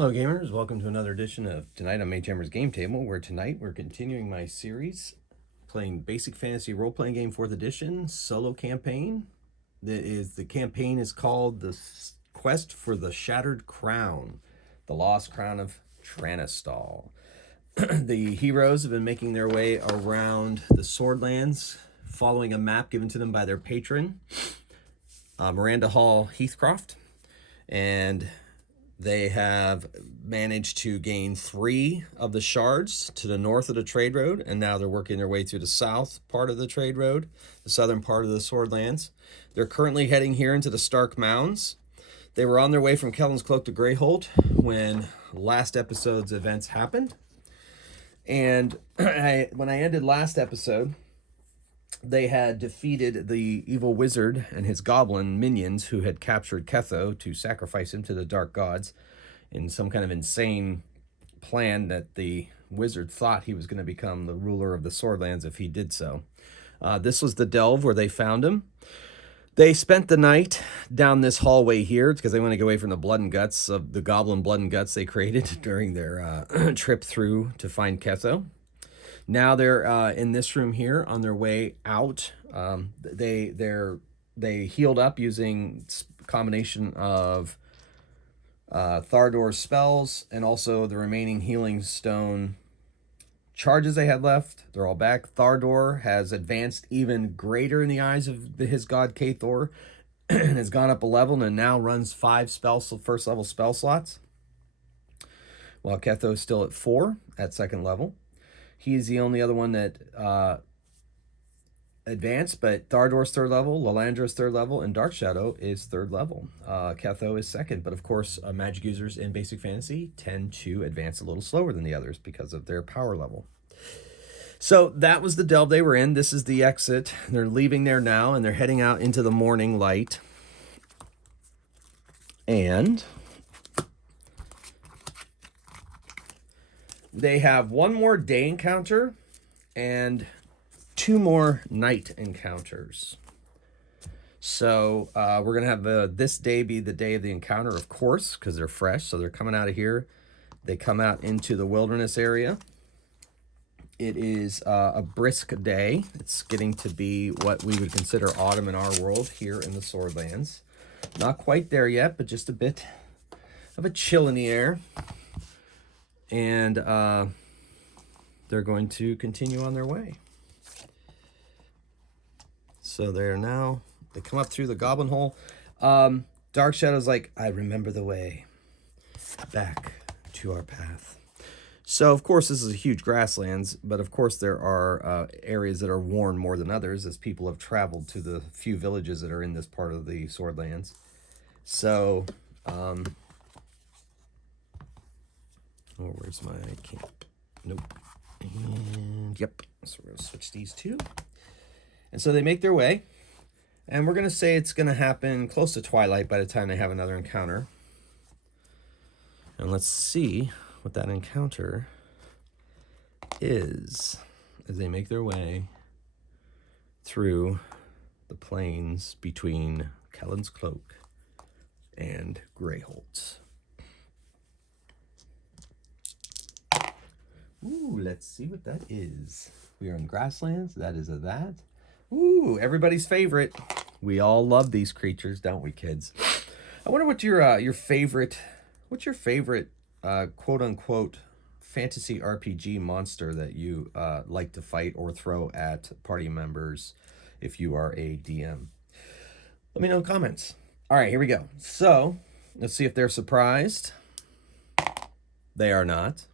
Hello gamers, welcome to another edition of Tonight on Mage Hammer's Game Table, where tonight we're continuing my series playing Basic Fantasy Role-Playing Game 4th Edition solo campaign. The campaign is called The Quest for the Shattered Crown, the Lost Crown of Tranistal. The heroes have been making their way around the Swordlands, following a map given to them by their patron, Miranda Hall Heathcroft, and they have managed to gain 3 of the shards to the north of the trade road, and now they're working their way through the south part of the trade road, the southern part of the Swordlands. They're currently heading here into the Stark Mounds. They were on their way from Kellen's Cloak to Grayholt when last episode's events happened. And when I ended last episode, they had defeated the evil wizard and his goblin minions who had captured Ketho to sacrifice him to the dark gods in some kind of insane plan that the wizard thought he was going to become the ruler of the Swordlands if he did so. This was the delve where they found him. They spent the night down this hallway here because they want to get away from the blood and guts of the goblin blood and guts they created during their trip through to find Ketho. Now they're in this room here on their way out. They healed up using a combination of Thardor's spells and also the remaining healing stone charges they had left. They're all back. Thardor has advanced even greater in the eyes of his god Kathor and has gone up a level and now runs 5 first level spell slots, while Ketho is still at 4 at second level. He's the only other one that advanced, but Thardor's 3rd level, Lalandra's 3rd level, and Dark Shadow is 3rd level. Ketho is 2nd, but of course, magic users in Basic Fantasy tend to advance a little slower than the others because of their power level. So that was the delve they were in. This is the exit. They're leaving there now, and they're heading out into the morning light. And they have 1 more day encounter and 2 more night encounters. So we're going to have this day be the day of the encounter, of course, because they're fresh. So they're coming out of here. They come out into the wilderness area. It is a brisk day. It's getting to be what we would consider autumn in our world here in the Swordlands. Not quite there yet, but just a bit of a chill in the air. And they're going to continue on their way. So they come up through the goblin hole. Dark Shadow's like, I remember the way back to our path. So, of course, this is a huge grasslands, but of course there are areas that are worn more than others as people have traveled to the few villages that are in this part of the Swordlands. So, oh, where's my camp? Nope. And, yep. So we're going to switch these 2. And so they make their way. And we're going to say it's going to happen close to twilight by the time they have another encounter. And let's see what that encounter is as they make their way through the plains between Kellen's Cloak and Grayholt. Ooh, let's see what that is. We are in grasslands. That is that. Ooh, everybody's favorite. We all love these creatures, don't we, kids? I wonder what your favorite, quote unquote fantasy RPG monster that you like to fight or throw at party members if you are a DM. Let me know in the comments. All right, here we go. So let's see if they're surprised. They are not.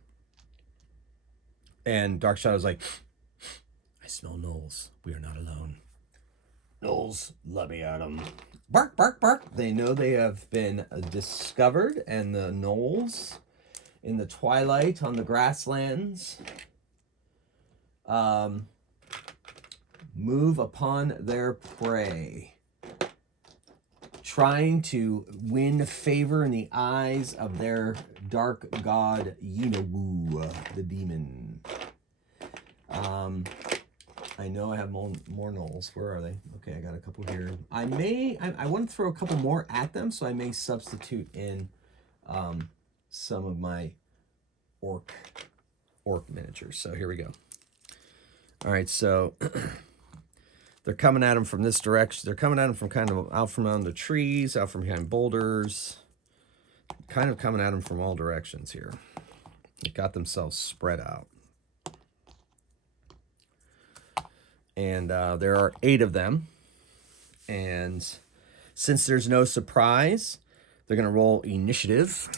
And Dark Shadow's like, I smell gnolls. We are not alone. Gnolls, let me at them. Bark, bark, bark. They know they have been discovered, and the gnolls in the twilight on the grasslands move upon their prey, trying to win favor in the eyes of their dark god Yinawu, the demon. I know I have more gnolls. Where are they? Okay, I got a couple here. I want to throw a couple more at them, so I may substitute in some of my orc miniatures. So here we go. All right, so they're coming at him from this direction. They're coming at him from kind of out from under trees, out from behind boulders, kind of coming at him from all directions here. They got themselves spread out. And there are 8 of them. And since there's no surprise, they're going to roll initiative.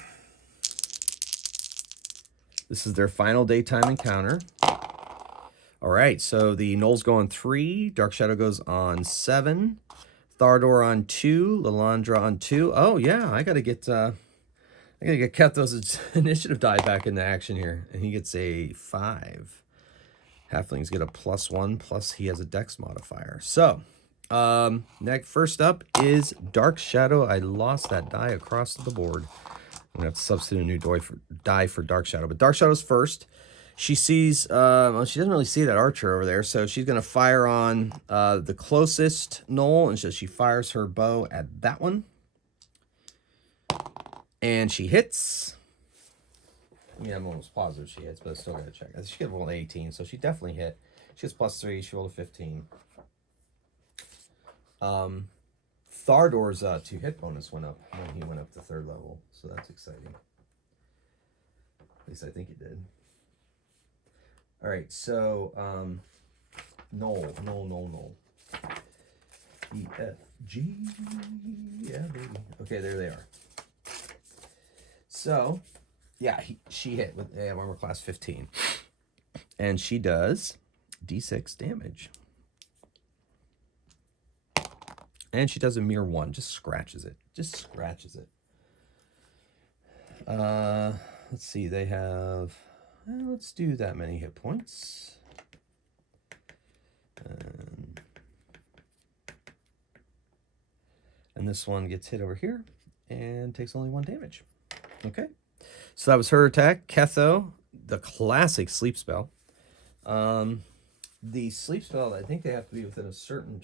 This is their final daytime encounter. All right, so the Gnolls go on 3. Dark Shadow goes on 7. Thardor on 2. Lalandra on 2. Oh, yeah, I got to get Ketho's initiative die back into action here. And he gets a 5. Halflings get a +1, plus he has a dex modifier. So, first up is Dark Shadow. I lost that die across the board. I'm going to have to substitute a new die for Dark Shadow. But Dark Shadow's first. She sees, well, she doesn't really see that archer over there, so she's going to fire on the closest gnoll, and so she fires her bow at that one. And she hits. I mean, I'm almost positive she hits, but I still got to check. She could roll an 18, so she definitely hit. She gets +3. She rolled a 15. Thardor's 2 hit bonus went up when he went up to 3rd level, so that's exciting. At least I think he did. All right, so Gnoll. E-F-G, yeah, baby. Okay, there they are. So, yeah, she hit with armor class 15. And she does D6 damage. And she does a mere 1, just scratches it. Let's see, they have, let's do that many hit points. And this one gets hit over here and takes only 1 damage. Okay, so that was her attack. Ketho, the classic sleep spell. The sleep spell, I think they have to be within a certain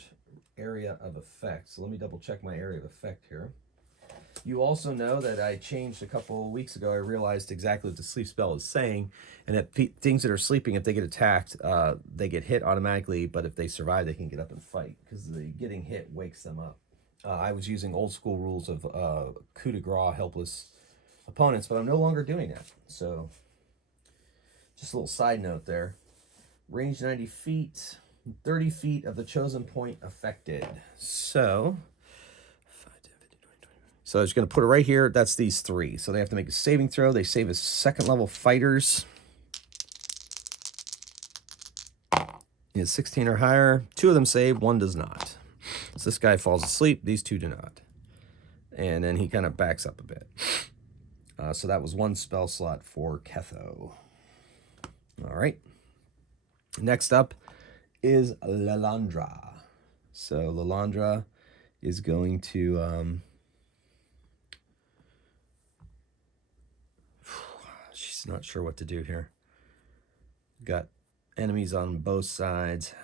area of effect. So let me double check my area of effect here. You also know that I changed a couple weeks ago. I realized exactly what the sleep spell is saying, and that things that are sleeping, if they get attacked, they get hit automatically, but if they survive, they can get up and fight, because the getting hit wakes them up. I was using old school rules of coup de grace, helpless opponents, but I'm no longer doing that. So just a little side note there. Range 90 feet, 30 feet of the chosen point affected. So I was going to put it right here. That's these 3. So they have to make a saving throw. They save as 2nd level fighters. Is 16 or higher. 2 of them save, 1 does not. So this guy falls asleep. These 2 do not. And then he kind of backs up a bit. So that was 1 spell slot for Ketho. All right. Next up is Lalandra. So Lalandra is going to... she's not sure what to do here. Got enemies on both sides.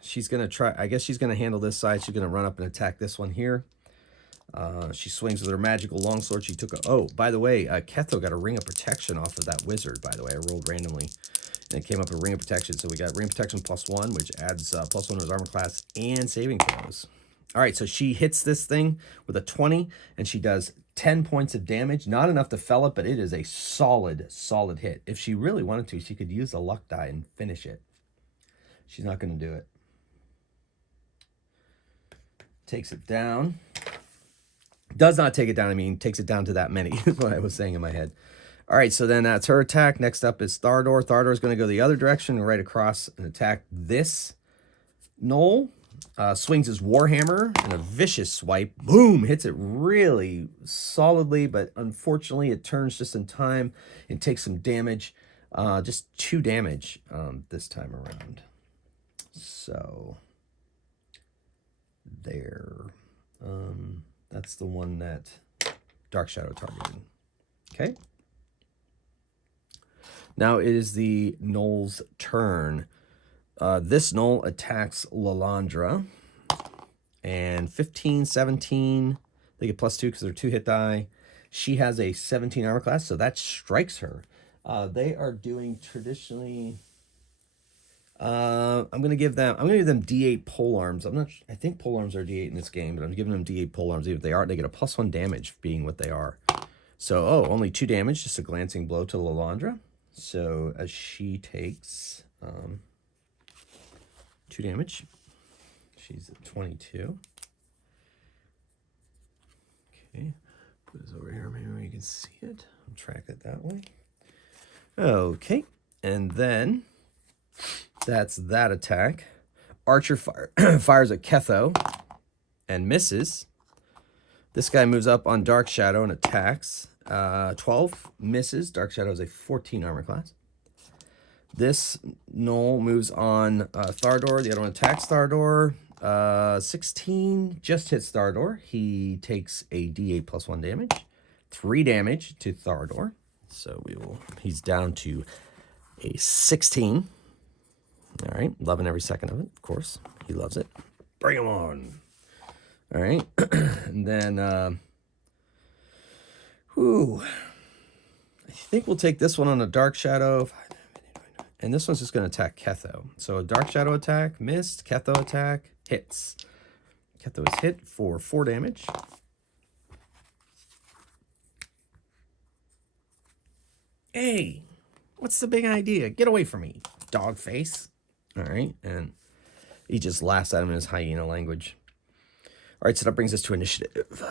She's going to try... I guess she's going to handle this side. She's going to run up and attack this one here. She swings with her magical longsword. She took a... Oh, by the way, Ketho got a ring of protection off of that wizard, by the way. I rolled randomly. And it came up a ring of protection. So we got ring of protection +1, which adds +1 to his armor class and saving throws. All right, so she hits this thing with a 20, and she does 10 points of damage. Not enough to fell it, but it is a solid hit. If she really wanted to, she could use a luck die and finish it. She's not going to do it. Takes it down. Does not take it down. I mean, takes it down to that many, is what I was saying in my head. All right, so then that's her attack. Next up is Thardor. Thardor is going to go the other direction, right across, and attack this gnoll. Swings his warhammer and a vicious swipe. Boom! Hits it really solidly, but unfortunately it turns just in time and takes some damage. Just 2 damage this time around. So there. That's the one that Dark Shadow targeted. Okay. Now it is the Gnoll's turn. This Gnoll attacks Lalandra. And 15, 17, they get +2 because they're 2 hit die. She has a 17 armor class, so that strikes her. They are doing traditionally. I'm gonna give them D8 pole arms. I think pole arms are D8 in this game, but I'm giving them D8 pole arms. Even if they are, they get a +1 damage being what they are. So only 2 damage, just a glancing blow to Lalandra. So as she takes 2 damage, she's at 22. Okay, put this over here, maybe you can see it. I'll track it that way. Okay, and then that's that attack. Archer fires at Ketho and misses. This guy moves up on Dark Shadow and attacks. 12 misses. Dark Shadow is a 14 armor class. This Gnoll moves on Thardor. The other one attacks Thardor. 16 just hits Thardor. He takes a D8 +1 damage. 3 damage to Thardor. So he's down to a 16. All right, loving every second of it, of course. He loves it. Bring him on. All right, and then, I think we'll take this one on a Dark Shadow. And this one's just going to attack Ketho. So a Dark Shadow attack, missed. Ketho attack, hits. Ketho is hit for 4 damage. Hey, what's the big idea? Get away from me, dog face. All right, and he just laughs at him in his hyena language. All right, so that brings us to initiative.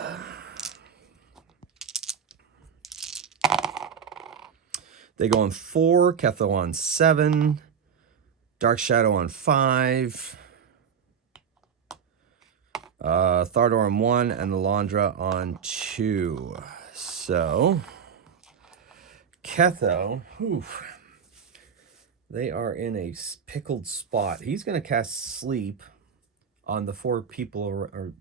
They go on 4, Ketho on 7, Dark Shadow on 5, Thardor on 1, and Lalandra on 2. So, Ketho, they are in a pickled spot. He's going to cast Sleep on the 4 people, or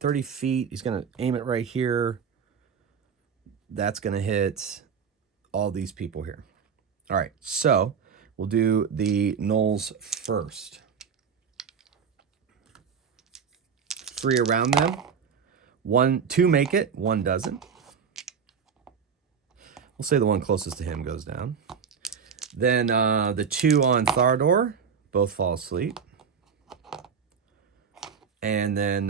30 feet. He's going to aim it right here. That's going to hit all these people here. All right, so we'll do the gnolls first. 3 around them. 2 make it, 1 doesn't. We'll say the one closest to him goes down. Then the 2 on Thardor, both fall asleep. And then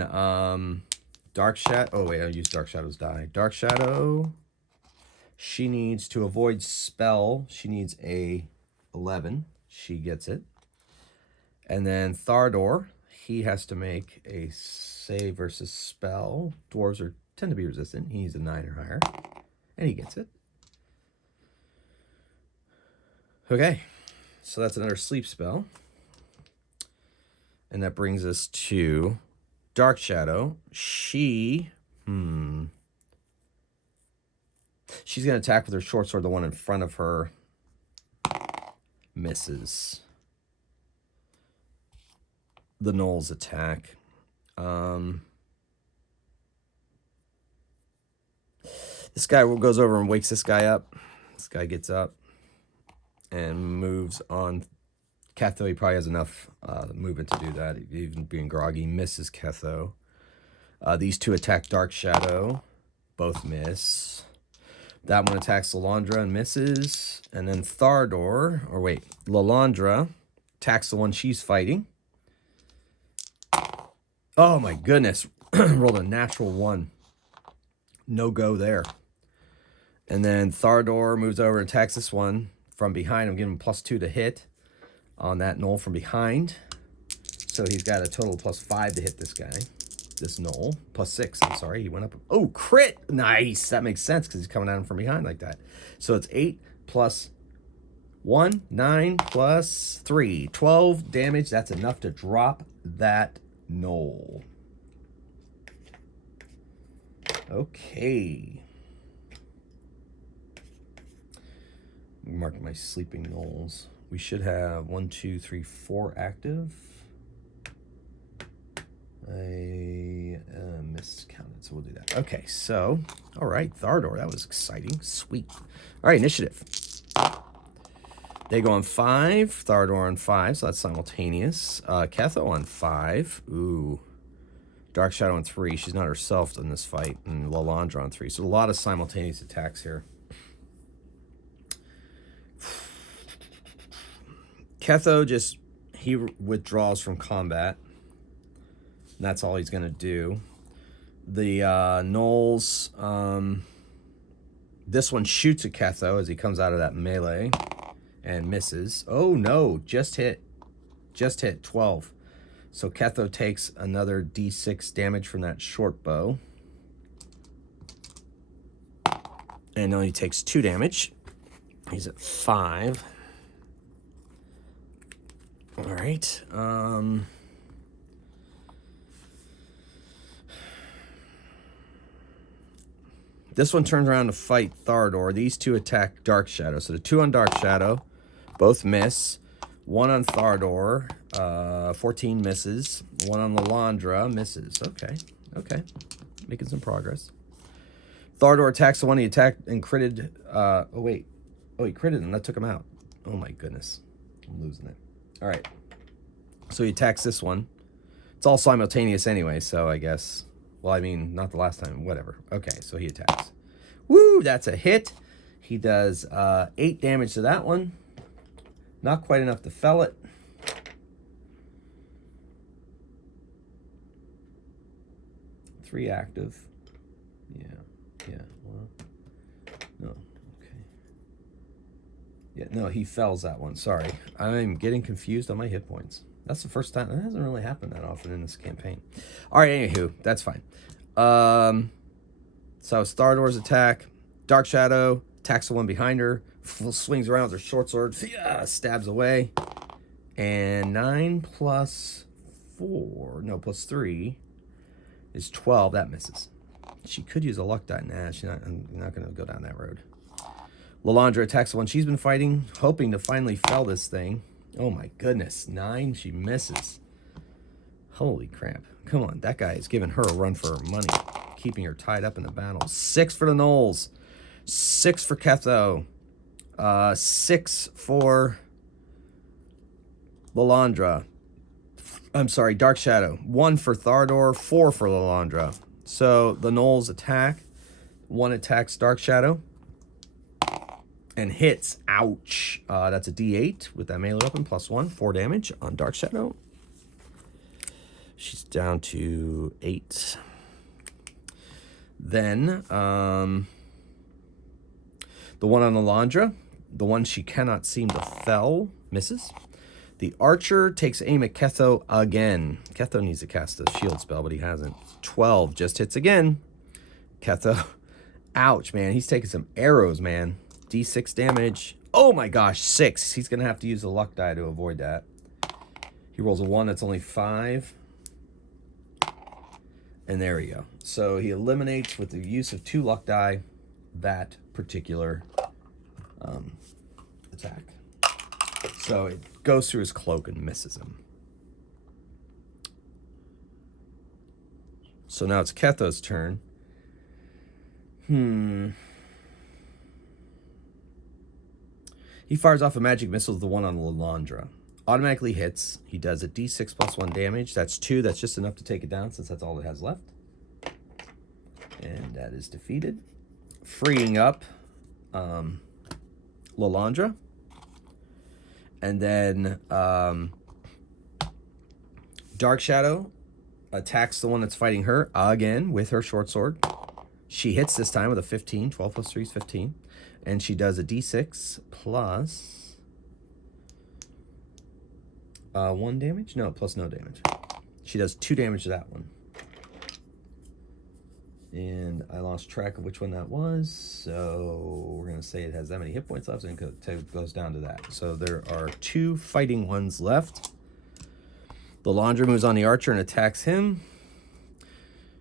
Dark Shadow. Oh wait, I'll use Dark Shadow's die. Dark Shadow. She needs to avoid spell. She needs a 11. She gets it. And then Thardor, he has to make a save versus spell. Dwarves tend to be resistant. He needs a 9 or higher. And he gets it. Okay. So that's another sleep spell. And that brings us to Dark Shadow. She's going to attack with her short sword. The one in front of her misses. The gnolls attack. This guy goes over and wakes this guy up. This guy gets up and moves on. Ketho, he probably has enough movement to do that. Even being groggy, misses Ketho. These 2 attack Dark Shadow. Both miss. That one attacks Lalandra and misses. And then Lalandra attacks the one she's fighting. Oh my goodness. Rolled a natural 1. No go there. And then Thardor moves over and attacks this one from behind. I'm giving him +2 to hit on that gnoll from behind. So he's got a total of +5 to hit this guy. This gnoll. +6, I'm sorry. He went up. Oh, crit! Nice! That makes sense because he's coming at him from behind like that. So it's 8 + 1, 9 + 3. 12 damage. That's enough to drop that gnoll. Okay. Mark my sleeping gnolls. We should have 1, 2, 3, 4 active. I miscounted, so we'll do that. Okay, so, all right, Thardor, that was exciting. Sweet. All right, initiative. They go on 5, Thardor on 5, so that's simultaneous. Ketho on 5. Ooh. Dark Shadow on 3. She's not herself in this fight. And Lalandra on 3. So a lot of simultaneous attacks here. Ketho just, he withdraws from combat. And that's all he's going to do. The gnolls, this one shoots at Ketho as he comes out of that melee and misses. Oh no, just hit 12. So Ketho takes another d6 damage from that short bow. And now he takes 2 damage. He's at 5. All right. This one turns around to fight Thardor. These two attack Dark Shadow. So the 2 on Dark Shadow, both miss. 1 on Thardor, 14 misses. 1 on Lalandra, misses. Okay. Making some progress. Thardor attacks the one he attacked and critted. He critted and that took him out. Oh my goodness. I'm losing it. All right. So he attacks this one. It's all simultaneous anyway, so I guess... Well, I mean, not the last time. Whatever. Okay, so he attacks. Woo! That's a hit. He does 8 damage to that one. Not quite enough to fell it. Three active. Yeah. Well, no. Okay. Yeah, no, he fells that one. Sorry. I'm getting confused on my hit points. That's the first time. That hasn't really happened that often in this campaign. All right, anywho, that's fine. So Thardor's attack. Dark Shadow attacks the one behind her. Swings around with her short sword. Stabs away. And 9 plus 4. No, plus 3 is 12. That misses. She could use a luck die. Nah, I'm not going to go down that road. Lalandra attacks the one she's been fighting, hoping to finally fell this thing. Oh my goodness, 9, she misses. Holy crap. Come on, that guy is giving her a run for her money, keeping her tied up in the battle. 6 for the gnolls, 6 for Ketho, 6 for Lalandra. I'm sorry, Dark Shadow. 1 for Thardor, 4 for Lalandra. So the gnolls attack. 1 attacks Dark Shadow and hits. Ouch. That's a d8 with that melee weapon, plus 1, 4 damage on Dark Shadow. She's down to 8. Then the one on Lalandra, the one she cannot seem to fell, misses. The archer takes aim at Ketho again. Ketho needs to cast a shield spell, but he hasn't. 12 just hits again. Ketho. Ouch, man. He's taking some arrows, man. D6 damage. Oh my gosh, 6. He's going to have to use the luck die to avoid that. He rolls a 1 that's only 5. And there we go. So he eliminates, with the use of 2 luck die, that particular attack. So it goes through his cloak and misses him. So now it's Ketho's turn. He fires off a magic missile to the one on Lalandra. Automatically hits. He does a d6 plus 1 damage. That's 2. That's just enough to take it down since that's all it has left. And that is defeated. Freeing up Lalandra. And then Dark Shadow attacks the one that's fighting her again with her short sword. She hits this time with a 15. 12 plus 3 is 15. And she does a d6 plus 1 damage? No, plus no damage. She does 2 damage to that one. And I lost track of which one that was. So we're going to say it has that many hit points left, and it goes down to that. So there are 2 fighting ones left. The Lalandra moves on the archer and attacks him.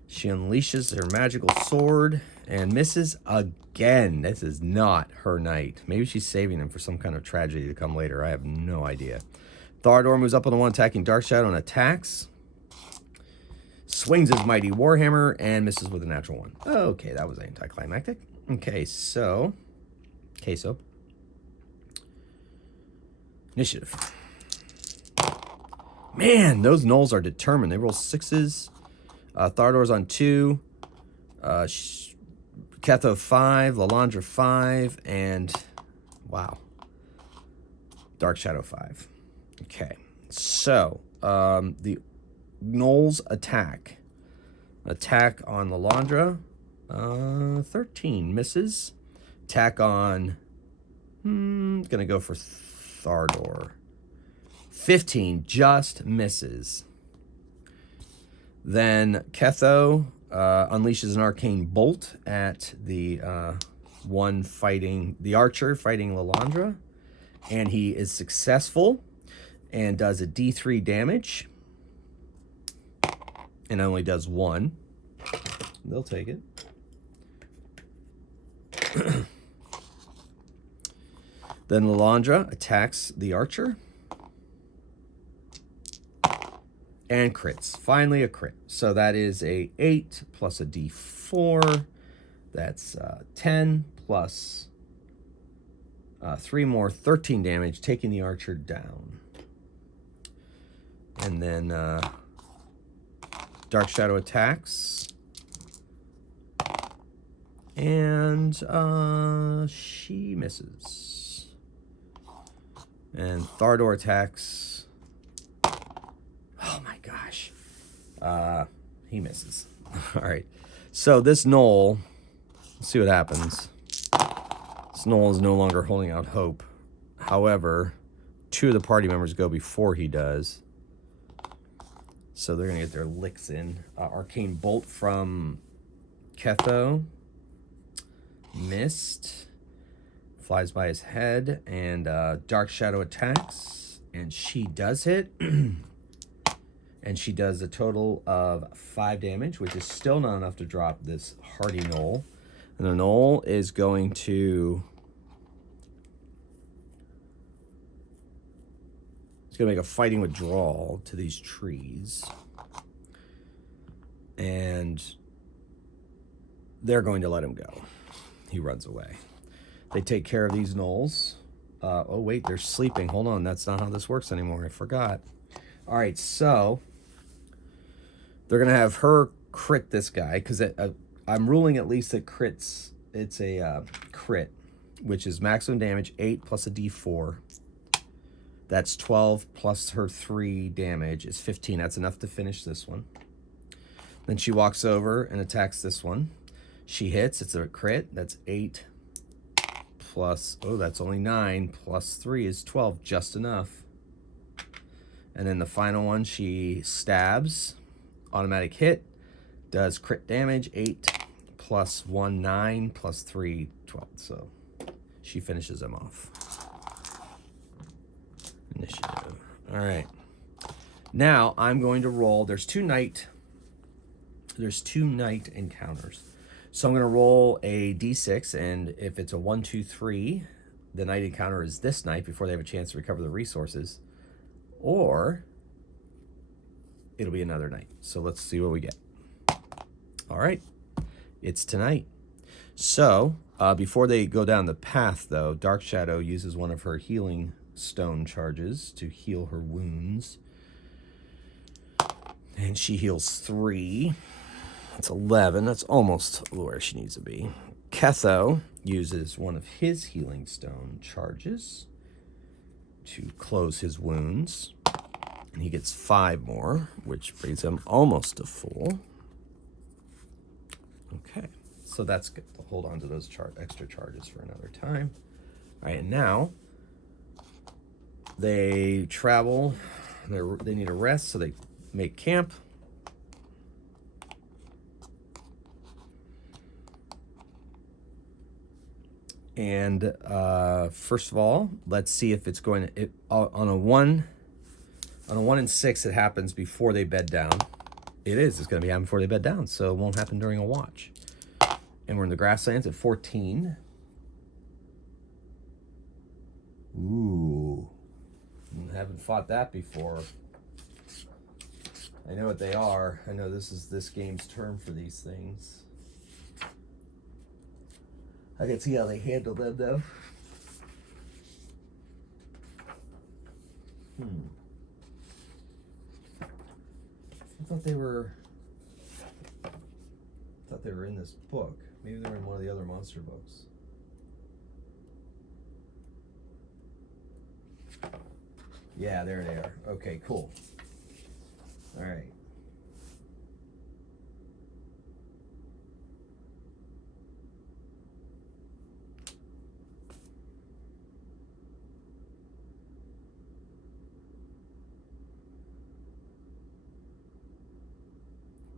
She unleashes her magical sword and misses again. This is not her night. Maybe she's saving him for some kind of tragedy to come later. I have no idea. Thardor moves up on the one attacking Dark Shadow and attacks. Swings his mighty warhammer and misses with a natural 1. Okay, that was anticlimactic. Okay, so... Queso. Initiative. Man, those gnolls are determined. They roll 6s. Thardor's on 2. Ketho 5, Lalandra 5, and wow, Dark Shadow 5. Okay, so the gnolls attack. Attack on Lalandra, 13 misses. Attack on, gonna go for Thardor. 15 just misses. Then Ketho unleashes an arcane bolt at the one fighting the archer fighting Lalandra, and he is successful and does a D3 damage, and only does 1. They'll take it. Then Lalandra attacks the archer and crits. Finally a crit. So that is a 8 plus a D4. That's 10 plus 3 more, 13 damage, taking the archer down. And then Dark Shadow attacks. And she misses. And Thardor attacks. Oh my gosh. He misses. All right. So this gnoll, let's see what happens. This gnoll is no longer holding out hope. However, 2 of the party members go before he does. So they're going to get their licks in. Arcane Bolt from Ketho. Missed. Flies by his head. And Dark Shadow attacks. And she does hit. And she does a total of 5 damage, which is still not enough to drop this hardy gnoll. And the gnoll is going to... He's going to make a fighting withdrawal to these trees. And they're going to let him go. He runs away. They take care of these gnolls. Oh, wait, they're sleeping. Hold on, that's not how this works anymore. I forgot. All right, so they're going to have her crit this guy, because I'm ruling at least that crits. It's a crit, which is maximum damage, 8 plus a D4. That's 12 plus her 3 damage is 15. That's enough to finish this one. Then she walks over and attacks this one. She hits. It's a crit. That's 8 plus, oh, that's only 9 plus 3 is 12. Just enough. And then the final one, she stabs. Automatic hit. Does crit damage. 8 plus 1, 9 plus 3, 12. So she finishes him off. Initiative. All right. Now I'm going to roll. There's two night encounters. So I'm going to roll a d6, and if it's a 1, 2, 3, the night encounter is this night before they have a chance to recover the resources, or it'll be another night. So let's see what we get. All right. It's tonight. So before they go down the path, though, Dark Shadow uses one of her healing stone charges to heal her wounds. And she heals 3. That's 11. That's almost where she needs to be. Ketho uses one of his healing stone charges to close his wounds. And he gets 5 more, which brings him almost to full. Okay, so that's good. To hold on to those extra charges for another time. All right, and now they travel. They need a rest, so they make camp. And first of all, let's see if it's going to, on a 1 and 6, it happens before they bed down. It is. It's going to be happening before they bed down, so it won't happen during a watch. And we're in the grasslands at 14. Ooh. Haven't fought that before. I know what they are. I know this is this game's term for these things. I can see how they handle them, though. I thought they were thought they were in this book. Maybe they're in one of the other monster books. Yeah, there they are. Okay, cool. All right.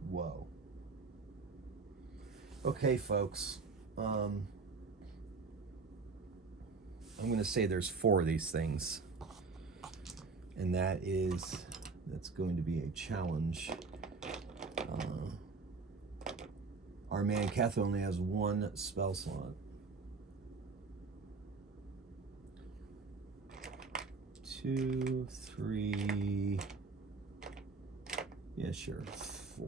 Whoa. Okay, folks. I'm going to say there's 4 of these things. And that's going to be a challenge. Our man Keth only has 1 spell slot. 2, 3. Yeah, sure. 4.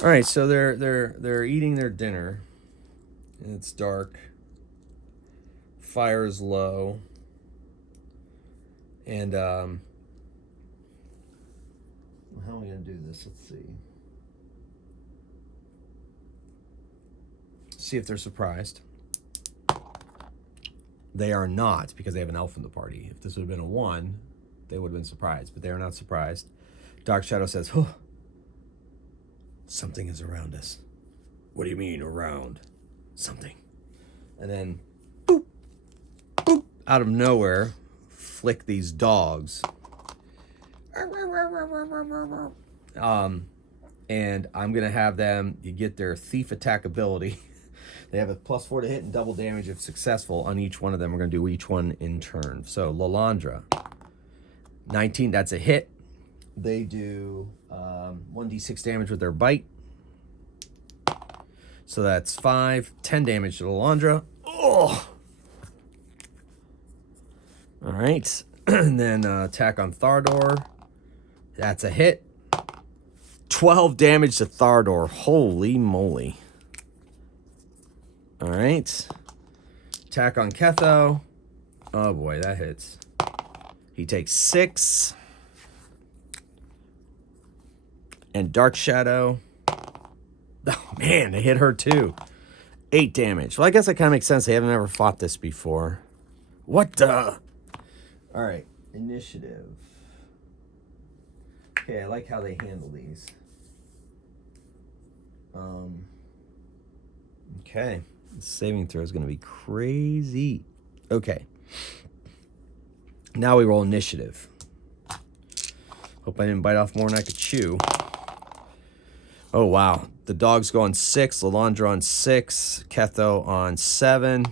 All right, so they're eating their dinner, and it's dark. Fire is low, and how are we gonna do this? Let's see. See if they're surprised. They are not, because they have an elf in the party. If this would have been a 1, they would have been surprised, but they are not surprised. Dark Shadow says, "Oh, something is around us." What do you mean around? Something. And then, boop, boop, out of nowhere, flick these dogs. And I'm going to have them, you get their thief attack ability. They have a +4 to hit and double damage if successful on each one of them. We're going to do each one in turn. So, Lalandra, 19, that's a hit. They do 1d6 damage with their bite. So that's 5. 10 damage to Lalandra. Oh! All right. And then attack on Thardor. That's a hit. 12 damage to Thardor. Holy moly. All right. Attack on Ketho. Oh boy, that hits. He takes 6. And Dark Shadow. Oh man, they hit her too. 8 damage. Well, I guess that kind of makes sense. They haven't ever fought this before. What the? All right, initiative. Okay, I like how they handle these. Okay, the saving throw is going to be crazy. Okay. Now we roll initiative. Hope I didn't bite off more than I could chew. Oh, wow. The dogs go on 6. Lalandra on 6. Ketho on 7.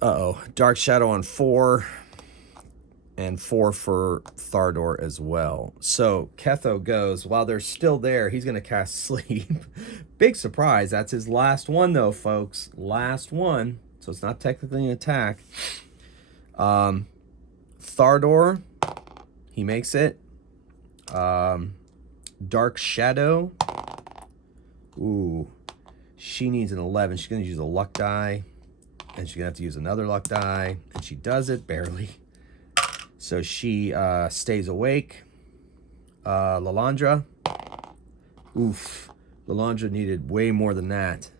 Uh-oh. Dark Shadow on 4. And 4 for Thardor as well. So Ketho goes, while they're still there, he's going to cast Sleep. Big surprise. That's his last one, though, folks. Last one. So it's not technically an attack. Thardor, he makes it. Dark Shadow. Ooh. She needs an 11. She's going to use a luck die. And she's going to have to use another luck die. And she does it, barely. So she stays awake. Lalandra. Oof. Lalandra needed way more than that.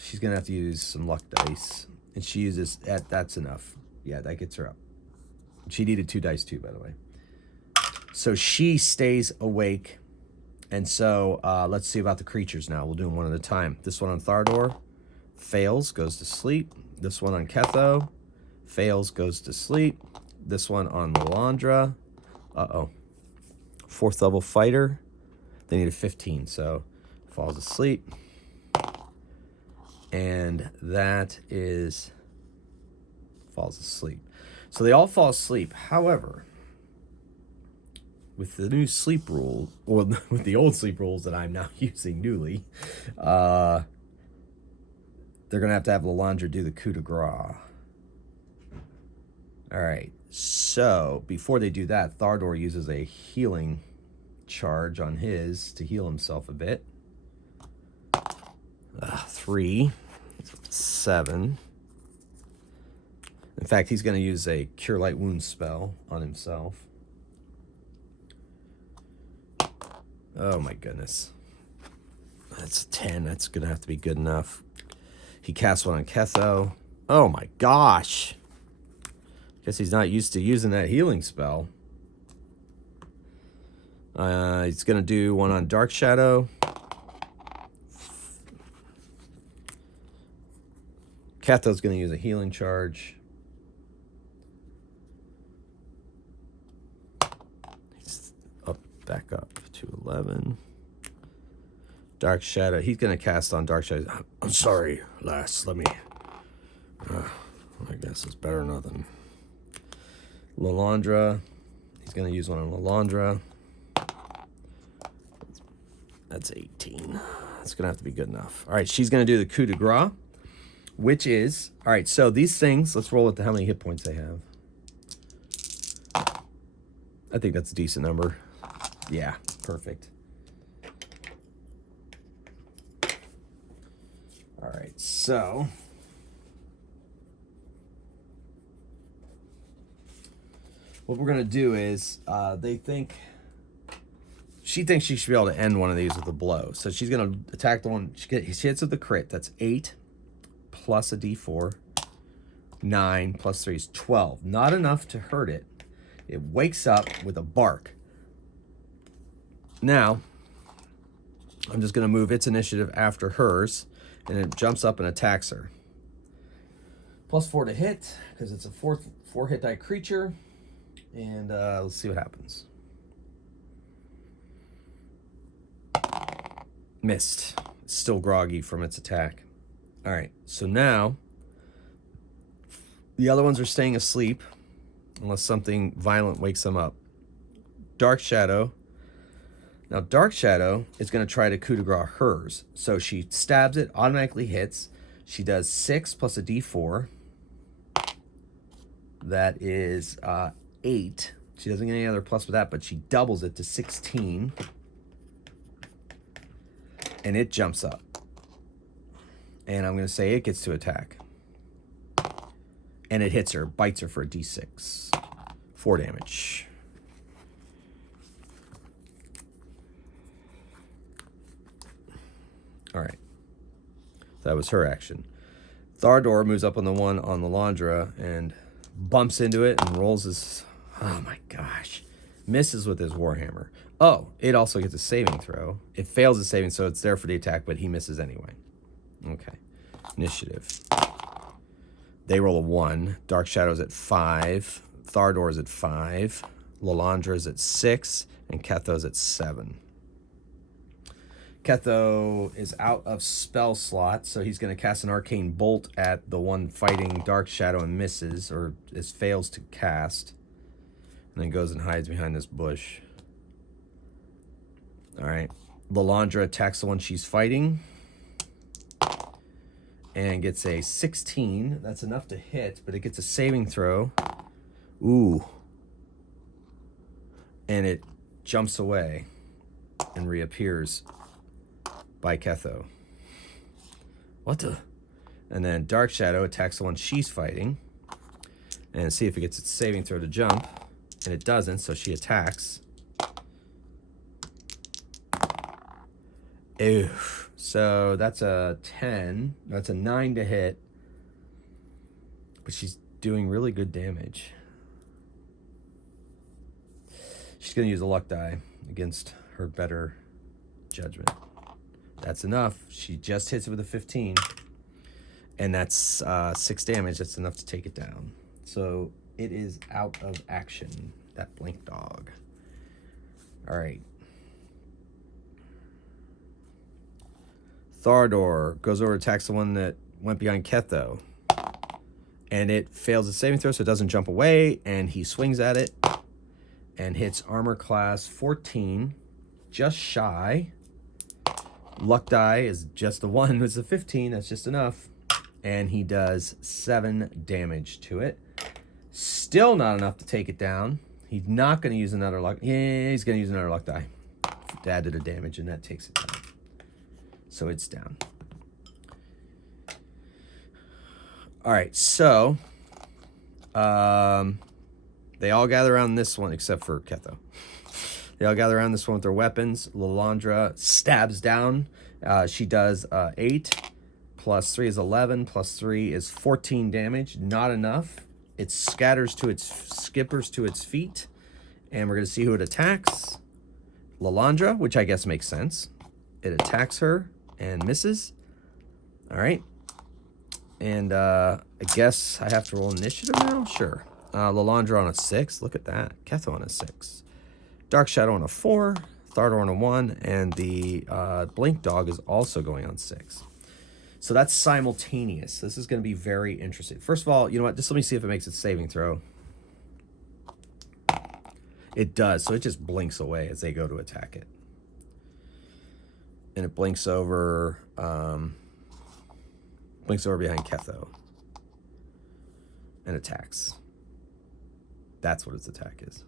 She's going to have to use some luck dice. And she uses... That's enough. Yeah, that gets her up. She needed 2 dice too, by the way. So she stays awake. And so let's see about the creatures now. We'll do them one at a time. This one on Thardor. Fails, goes to sleep. This one on Ketho. Fails, goes to sleep. This one on Lalandra. Uh-oh. 4th level fighter. They need a 15, so falls asleep. And that is... falls asleep. So they all fall asleep. However, with the new sleep rule, or with the old sleep rules that I'm now using newly, they're going to have Lalandra do the coup de grace. All right, so before they do that, Thardor uses a healing charge on his to heal himself a bit. 3, 7. In fact, he's going to use a Cure Light Wounds spell on himself. Oh my goodness. That's a 10. That's going to have to be good enough. He casts one on Ketho. Oh my gosh. Guess he's not used to using that healing spell. He's going to do one on Dark Shadow. Ketho's going to use a healing charge. He's back up to 11. Dark Shadow. He's going to cast on Dark Shadow. I'm sorry, lass. Let me... I guess it's better than nothing. Lalandra. He's going to use one on Lalandra. That's 18. That's going to have to be good enough. All right, she's going to do the coup de grace, which is... All right, so these things, let's roll with how many hit points they have. I think that's a decent number. Yeah, perfect. All right, so... what we're going to do is, she thinks she should be able to end one of these with a blow. So she's going to attack the one, she hits with the crit. That's 8 plus a d4. 9 plus 3 is 12. Not enough to hurt it. It wakes up with a bark. Now, I'm just going to move its initiative after hers, and it jumps up and attacks her. Plus 4 to hit, because it's a 4 hit die creature. And let's see what happens. Missed. Still groggy from its attack. All right, so now the other ones are staying asleep unless something violent wakes them up. Dark Shadow. Now, Dark Shadow is going to try to coup de grace hers. So she stabs it, automatically hits. She does 6 plus a d4. That is 8. She doesn't get any other plus with that, but she doubles it to 16. And it jumps up. And I'm going to say it gets to attack. And it hits her, bites her for a d6. 4 damage. All right. That was her action. Thardor moves up on the one on the Lalandra and bumps into it and rolls his... Oh my gosh. Misses with his Warhammer. Oh, it also gets a saving throw. It fails the saving, so it's there for the attack, but he misses anyway. Okay. Initiative. They roll a 1. Dark Shadow's at 5. Thardor's at 5. Lalandra's at 6. And Ketho's at 7. Ketho is out of spell slot, so he's going to cast an Arcane Bolt at the one fighting Dark Shadow and misses, or fails to cast. And then goes and hides behind this bush. All right. Lalandra attacks the one she's fighting. And gets a 16. That's enough to hit, but it gets a saving throw. Ooh. And it jumps away and reappears by Ketho. What the? And then Dark Shadow attacks the one she's fighting. And see if it gets its saving throw to jump. And it doesn't, so she attacks. Ew. So that's a 10. That's a 9 to hit. But she's doing really good damage. She's going to use a luck die against her better judgment. That's enough. She just hits it with a 15. And that's 6 damage. That's enough to take it down. So it is out of action. That blink dog. All right. Thardor goes over, attacks the one that went behind Ketho. And it fails its saving throw, so it doesn't jump away. And he swings at it and hits armor class 14. Just shy. Luck die is just the 1. It's a 15. That's just enough. And he does 7 damage to it. Still not enough to take it down. He's not going to use another luck. Yeah, he's going to use another luck die to add to the damage, and that takes it down. So it's down. All right, so they all gather around this one except for Ketho. They all gather around this one with their weapons. Lalandra stabs down. She does 8 plus 3 is 11 plus 3 is 14 damage. Not enough. It scatters to its skippers to its feet. And we're going to see who it attacks. Lalandra, which I guess makes sense. It attacks her and misses. All right. And I guess I have to roll initiative now? Sure. Lalandra on a 6. Look at that. Ketho on a 6. Dark Shadow on a 4. Thardor on a 1. And the Blink Dog is also going on 6. So that's simultaneous. This is going to be very interesting. First of all, you know what? Just let me see if it makes its saving throw. It does. So it just blinks away as they go to attack it. And it blinks over behind Ketho. And attacks. That's what its attack is.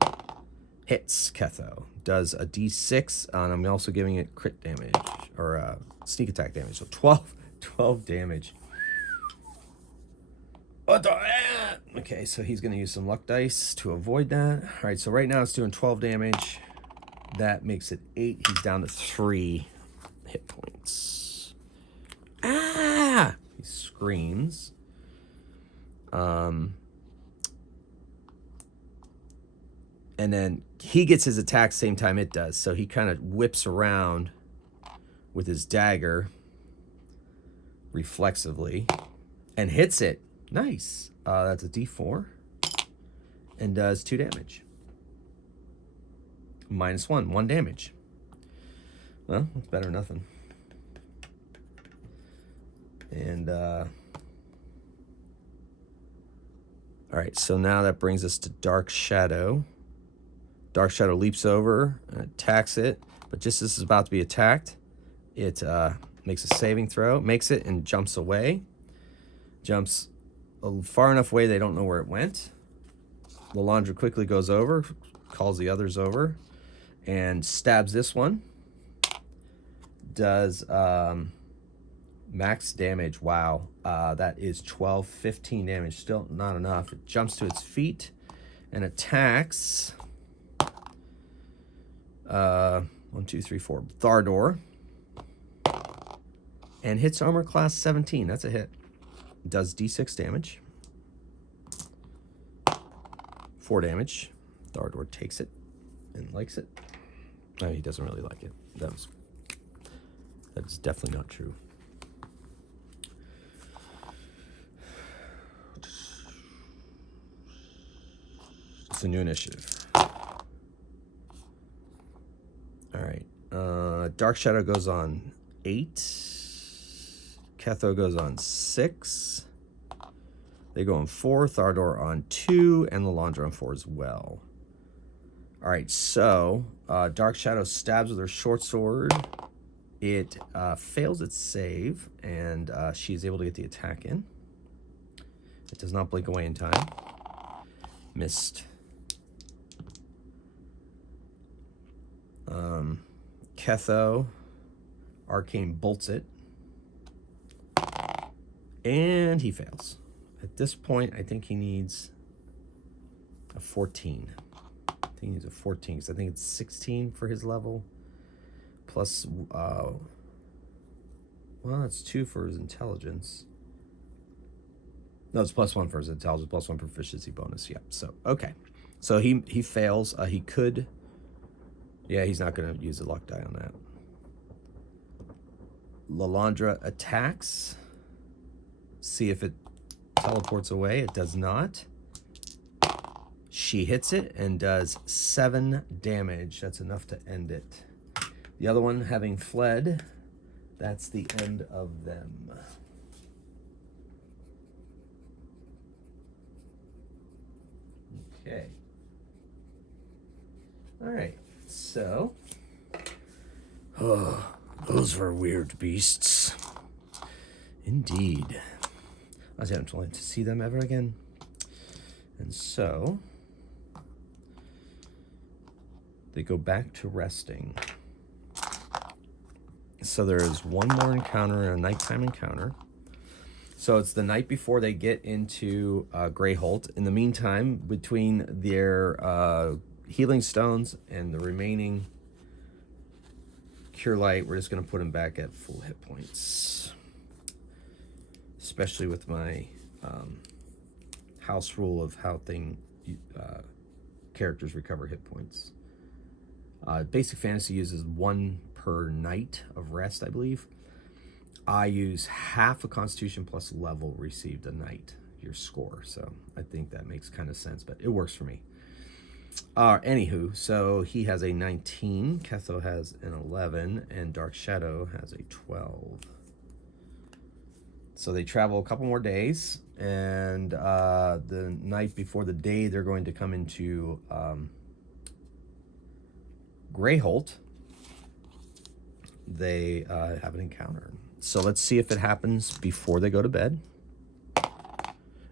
Hits Ketho. Does a d6. And I'm also giving it crit damage. Or sneak attack damage. So 12 damage. Okay, so he's going to use some luck dice to avoid that. All right, so right now it's doing 12 damage. That makes it 8. He's down to 3 hit points. Ah! He screams. And then he gets his attack same time it does. So he kind of whips around with his dagger reflexively and hits it. Nice. That's a d4 and does 2 damage. -1, 1 damage. Well, that's better than nothing. And all right, so now that brings us to Dark Shadow. Dark Shadow leaps over and attacks it, but just as it's about to be attacked, it makes a saving throw, makes it, and jumps away. Jumps far enough away they don't know where it went. Lalandra quickly goes over, calls the others over, and stabs this one. Does max damage. Wow. That is 12, 15 damage. Still not enough. It jumps to its feet and attacks 1, 2, 3, 4 Thardor. And hits armor class 17. That's a hit. Does d6 damage. 4 damage. Thardor takes it and likes it. No, he doesn't really like it. That's definitely not true. It's a new initiative. All right. Dark Shadow goes on 8. Ketho goes on 6. They go on 4. Thardor on 2. And Lalandra on 4 as well. All right, so Dark Shadow stabs with her short sword. It fails its save, and she's able to get the attack in. It does not blink away in time. Missed. Ketho arcane bolts it. And he fails. At this point, I think he needs a 14. I think he needs a 14 because I think it's 16 for his level. Plus, well, that's 2 for his intelligence. No, it's +1 for his intelligence, +1 proficiency bonus. Yeah, so, okay. So he fails. He could, yeah, he's not going to use a luck die on that. Lalandra attacks. See if it teleports away. It does not. She hits it and does 7 damage. That's enough to end it. The other one having fled, that's the end of them. Okay. All right. So, oh, those were weird beasts. Indeed. I don't want to see them ever again. And so, they go back to resting. So there is one more encounter and a nighttime encounter. So it's the night before they get into Grayholt. In the meantime, between their healing stones, and the remaining cure light, we're just going to put him back at full hit points. Especially with my house rule of how characters recover hit points. Basic Fantasy uses 1 per night of rest, I believe. I use half a Constitution plus level received a night, your score. So I think that makes kind of sense, but it works for me. Anywho, so he has a 19, Ketho has an 11, and Dark Shadow has a 12. So they travel a couple more days, and the night before the day they're going to come into Grayholt, they have an encounter. So let's see if it happens before they go to bed.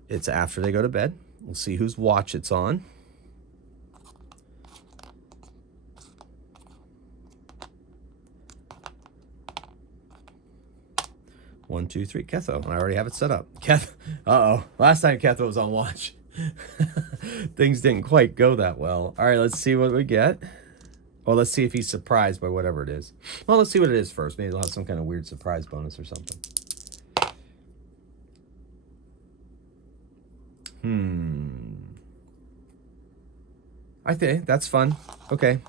It's after they go to bed. We'll see whose watch it's on. One, two, three, Ketho. I already have it set up. Uh-oh. Last time Ketho was on watch, things didn't quite go that well. All right, let's see what we get. Well, let's see if he's surprised by whatever it is. Well, let's see what it is first. Maybe they'll have some kind of weird surprise bonus or something. I think that's fun. Okay.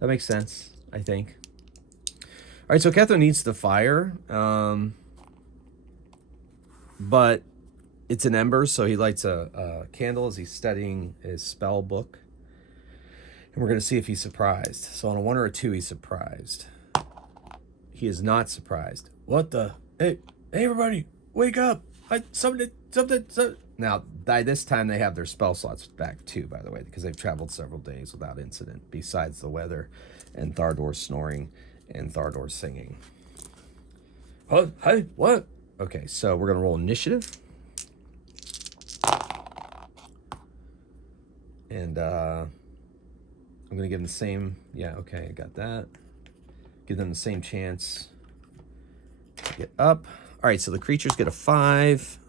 That makes sense, I think. All right, so Ketho needs the fire, but it's an ember, so he lights a candle as he's studying his spell book. And we're going to see if he's surprised. So on a 1 or a 2, he's surprised. He is not surprised. What the? Hey, everybody, wake up. Something. Now, by this time, they have their spell slots back too, by the way, because they've traveled several days without incident, besides the weather and Thardor snoring and Thardor singing. Oh, hey, what? Okay, so we're going to roll initiative. And I'm going to give them the same. Yeah, okay, I got that. Give them the same chance to get up. All right, so the creatures get a 5.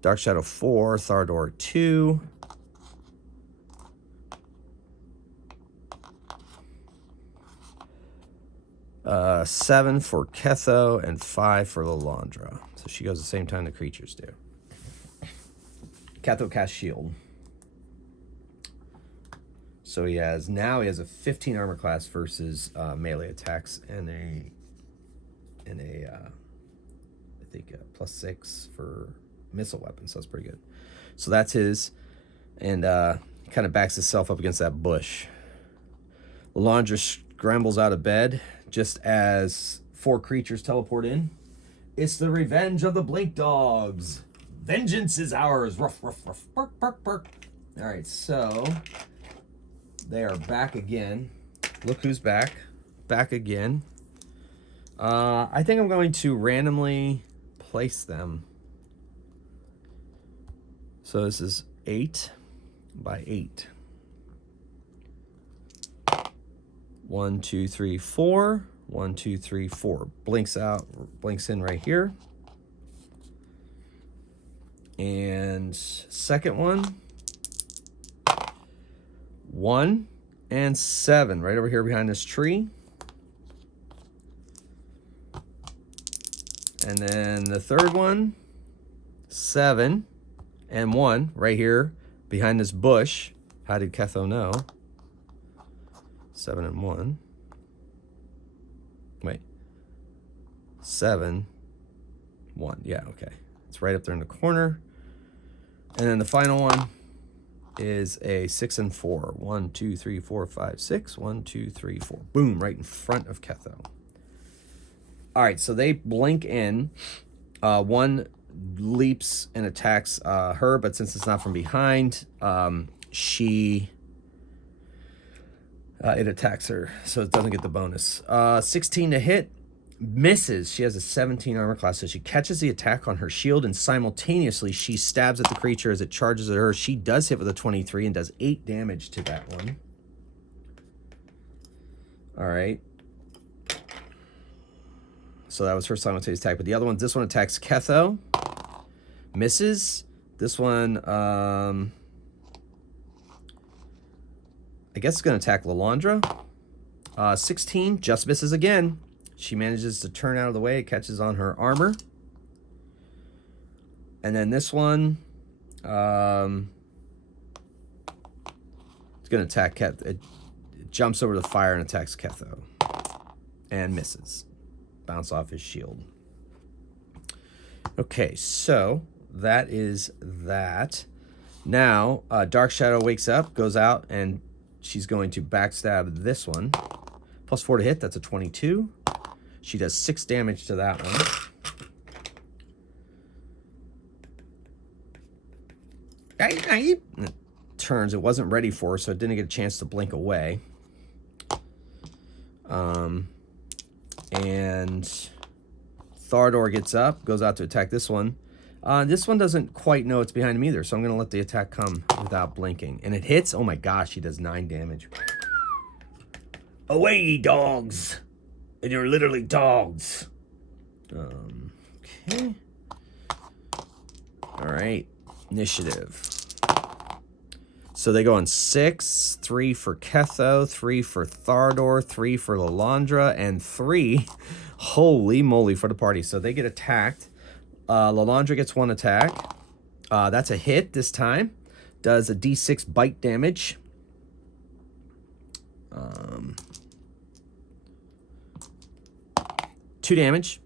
Dark Shadow 4, Thardor 2. Seven for Ketho and 5 for Lalandra. So she goes the same time the creatures do. Ketho casts shield. So he has a 15 armor class versus melee attacks and a I think +6 for missile weapons. So that's pretty good. So that's his, and he kind of backs himself up against that bush. Lalandra scrambles out of bed just as 4 creatures teleport in. It's the revenge of the Blink Dogs. Vengeance is ours. Ruff, ruff, ruff. Bark, bark, bark. All right, so they are back again. Look who's back. Back again. I think I'm going to randomly place them. So this is 8 by 8. 1, 2, 3, 4. 1, 2, 3, 4. Blinks out, blinks in right here. And second one, 1 and 7, right over here behind this tree. And then the third one, 7 and 1, right here behind this bush. How did Ketho know? 7 and 1. Wait. 7, 1. Yeah, okay. It's right up there in the corner. And then the final one is a 6 and 4. 1, 2, 3, 4, 5, 6. 1, 2, 3, 4. Boom, right in front of Ketho. All right, so they blink in. One leaps and attacks her, but since it's not from behind, it attacks her, so it doesn't get the bonus. 16 to hit, misses. She has a 17 armor class, so she catches the attack on her shield, and simultaneously she stabs at the creature as it charges at her. She does hit with a 23 and does 8 damage to that one. All right. So that was her simultaneous attack, but the other one, this one attacks Ketho, misses. This one I guess it's going to attack Lalandra. 16, just misses again. She manages to turn out of the way. It catches on her armor. And then this one, it's going to attack Keth. It jumps over the fire and attacks Ketho. And misses. Bounce off his shield. Okay, so that is that. Now, Dark Shadow wakes up, goes out, and she's going to backstab this one. +4 to hit, that's a 22. She does 6 damage to that one. And it turns, it wasn't ready for her, so it didn't get a chance to blink away. And Thardor gets up, goes out to attack this one. This one doesn't quite know it's behind him either, so I'm going to let the attack come without blinking. And it hits. Oh my gosh, he does 9 damage. Away, ye dogs! And you're literally dogs. Okay. All right. Initiative. So they go on 6, 3 for Ketho, 3 for Thardor, 3 for Lalandra, and 3, holy moly, for the party. So they get attacked. Lalandra gets 1 attack. That's a hit this time. Does a d6 bite damage. 2 damage.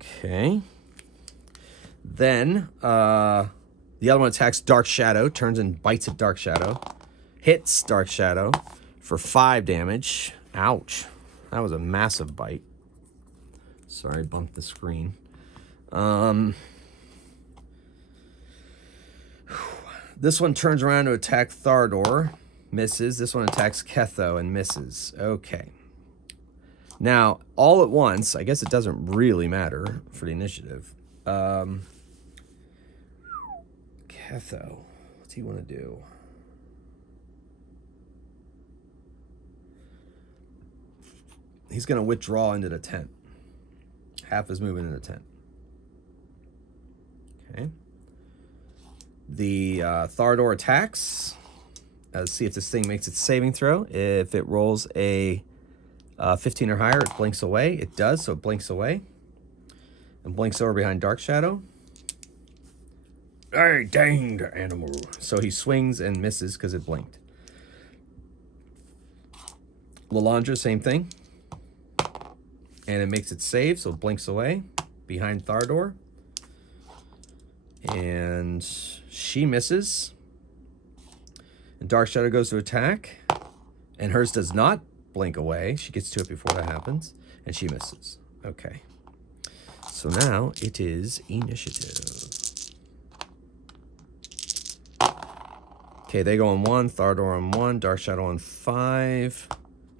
Okay. Then the other one attacks Dark Shadow, turns and bites at Dark Shadow. Hits Dark Shadow for 5 damage. Ouch. That was a massive bite. Sorry, bumped the screen. This one turns around to attack Thardor. Misses. This one attacks Ketho and misses. Okay. Now, all at once, I guess it doesn't really matter for the initiative. Ketho. What's he want to do? He's going to withdraw into the tent. Half his movement in the tent. Okay. The Thardor attacks. Let's see if this thing makes its saving throw. If it rolls a 15 or higher, it blinks away. It does, so it blinks away. And blinks over behind Dark Shadow. Hey, danged animal. So he swings and misses because it blinked. Lalandra, same thing. And it makes its save, so it blinks away behind Thardor. And she misses. And Dark Shadow goes to attack. And hers does not blink away. She gets to it before that happens. And she misses. Okay. So now it is initiative. Okay, they go on 1. Thardor on 1. Dark Shadow on 5.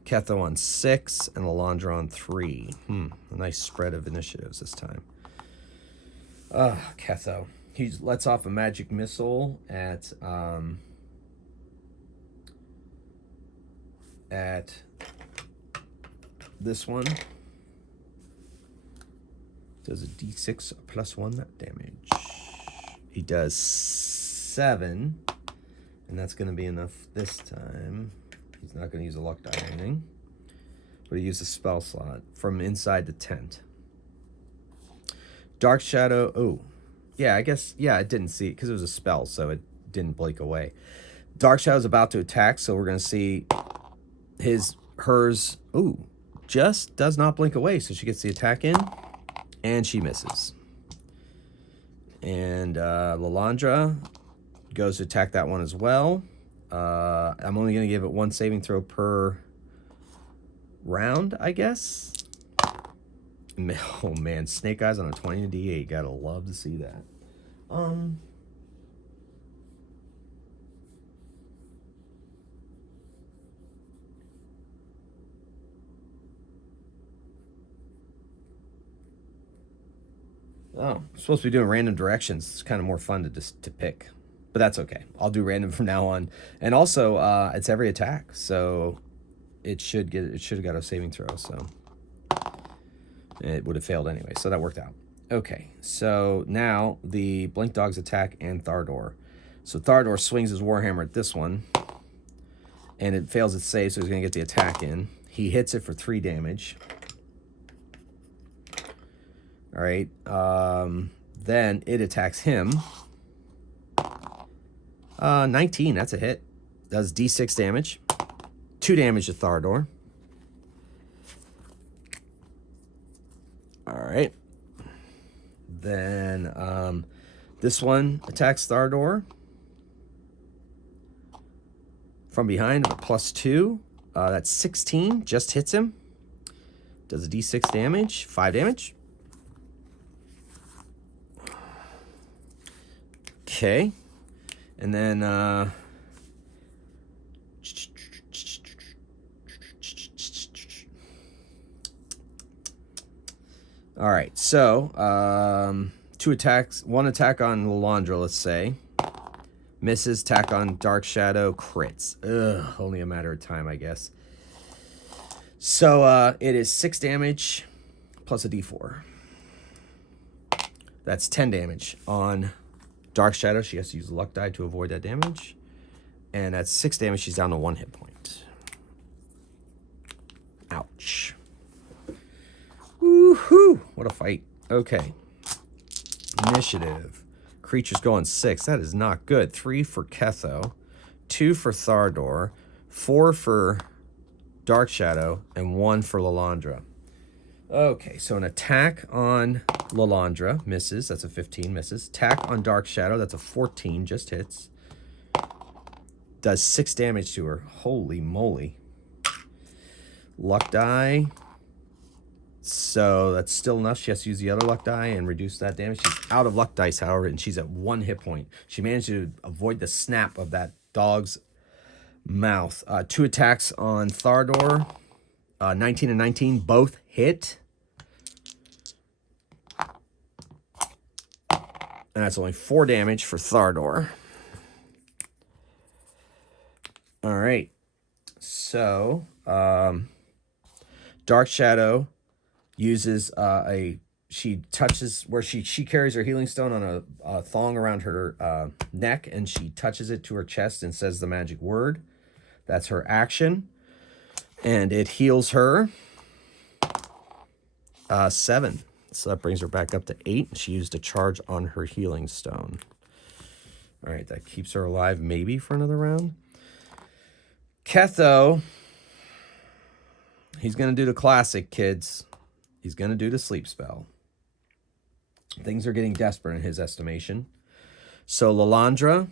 Ketho on 6. And Lalandra on 3. A nice spread of initiatives this time. Ketho. He lets off a magic missile at this one. Does a d6 +1 damage. He does 7, and that's going to be enough this time. He's not going to use a luck die or anything, but he used a spell slot from inside the tent. Dark Shadow. Oh, yeah, I guess, yeah, it didn't see it because it was a spell, so it didn't blink away. Dark Shadow's about to attack, so we're going to see hers, ooh, just does not blink away, so she gets the attack in, and she misses. And Lalandra goes to attack that one as well. I'm only going to give it 1 saving throw per round, I guess. Oh man, Snake Eyes on a 20 to D8. Gotta love to see that. Oh, I'm supposed to be doing random directions. It's kind of more fun to pick, but that's okay. I'll do random from now on. And also, it's every attack, so it should have got a saving throw. So it would have failed anyway. So that worked out. Okay, so now the Blink Dogs attack and Thardor. So Thardor swings his Warhammer at this one, and it fails its save, so he's going to get the attack in. He hits it for 3 damage. All right. Then it attacks him. 19, that's a hit. Does D6 damage. 2 damage to Thardor. All right. Then this one attacks Thardor from behind with a +2. That's 16. Just hits him. Does a D6 damage. 5 damage. Okay. And then all right, so 2 attacks, 1 attack on Lalandra, let's say. Misses, attack on Dark Shadow, crits. Ugh, only a matter of time, I guess. So it is 6 damage plus a d4. That's 10 damage on Dark Shadow. She has to use a luck die to avoid that damage. And that's 6 damage. She's down to 1 hit point. Ouch. Woohoo! What a fight. Okay. Initiative. Creatures going 6. That is not good. 3 for Ketho, 2 for Thardor, 4 for Dark Shadow, and 1 for Lalandra. Okay, so an attack on Lalandra misses. That's a 15, misses. Attack on Dark Shadow. That's a 14, just hits. Does 6 damage to her. Holy moly. Luck die. So that's still enough. She has to use the other luck die and reduce that damage. She's out of luck dice, however, and she's at 1 hit point. She managed to avoid the snap of that dog's mouth. 2 attacks on Thardor. 19 and 19, both hit. And that's only 4 damage for Thardor. All right. So, Dark Shadow uses she touches where she carries her healing stone on a thong around her neck, and she touches it to her chest and says the magic word. That's her action, and it heals her 7. So that brings her back up to 8. She used a charge on her healing stone. All right, that keeps her alive maybe for another round. Ketho, he's going to do the classic, kids. He's going to do the sleep spell. Things are getting desperate in his estimation. So Lalandra,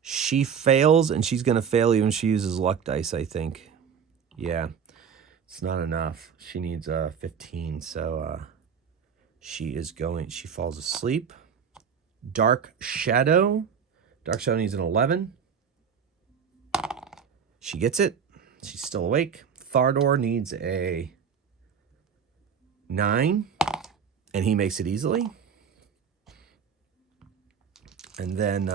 she fails, and she's going to fail even if she uses luck dice, I think. Yeah, it's not enough. She needs 15, so she falls asleep. Dark Shadow needs an 11. She gets it. She's still awake. Thardor needs a 9, and he makes it easily. And then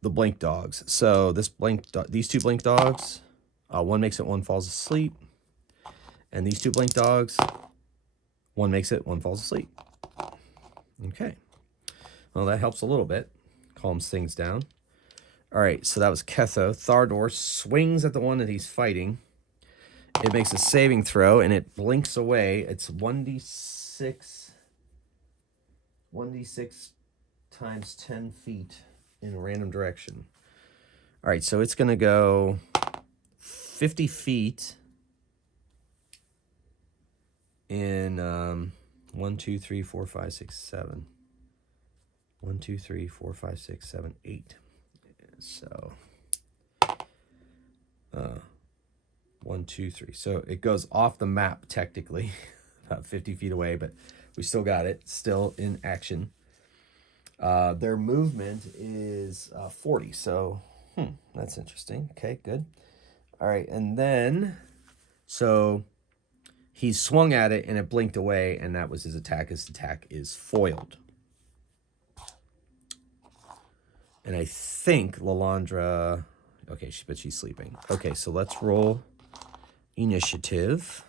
the blink dogs. So these 2 blink dogs, one makes it, one falls asleep. And these 2 blink dogs, one makes it, one falls asleep. Okay. Well, that helps a little bit. Calms things down. All right, so that was Ketho. Thardor swings at the one that he's fighting. It makes a saving throw, and it blinks away. It's 1d6 times 10 feet in a random direction. All right, so it's going to go 50 feet in 1, 2, 3, 4, 5, 6, 7. 1, 2, 3, 4, 5, 6, 7, 8. So 1, 2, 3. So it goes off the map technically, about 50 feet away, but we still got it, still in action. Their movement is 40, so that's interesting. Okay, good. All right, and then so he swung at it and it blinked away, and that was his attack. His attack is foiled. And I think Lalandra, okay, but she's sleeping. Okay, so let's roll initiative.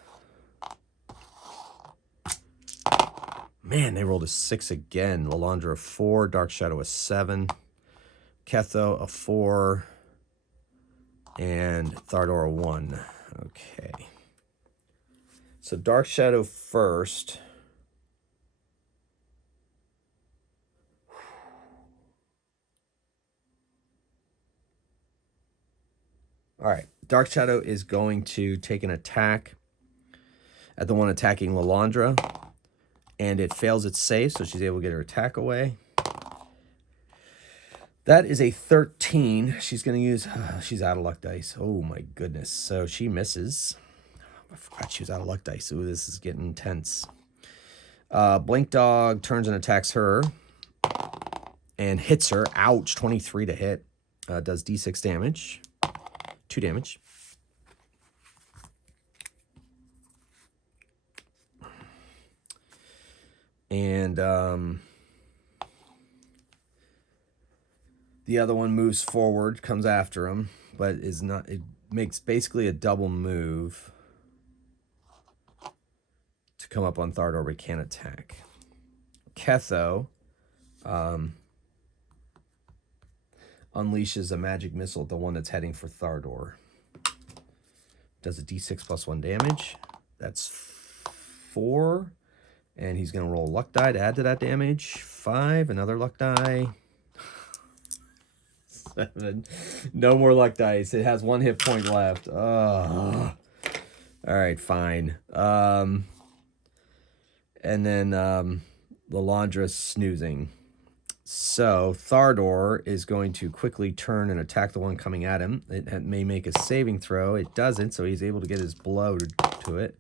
Man, they rolled a 6 again. Lalandra a 4, Dark Shadow a 7, Ketho a 4, and Thardor a 1. Okay. So Dark Shadow first. All right. Dark Shadow is going to take an attack at the one attacking Lalandra, and it fails its save, so she's able to get her attack away. That is a 13. She's going to use... she's out of luck dice. Oh, my goodness. So she misses. I forgot she was out of luck dice. Ooh, this is getting intense. Blink Dog turns and attacks her and hits her. Ouch, 23 to hit. Does D6 damage. 2 damage. And the other one moves forward, comes after him, but is not. It makes basically a double move to come up on Thardor, but can't attack. Ketho unleashes a magic missile at the one that's heading for Thardor. Does a D6 plus 1 damage. That's 4. And he's going to roll a luck die to add to that damage. 5, another luck die. 7. No more luck dice. It has 1 hit point left. Oh. All right, fine. And then Lalandra snoozing. So Thardor is going to quickly turn and attack the one coming at him. It may make a saving throw. It doesn't, so he's able to get his blow to it.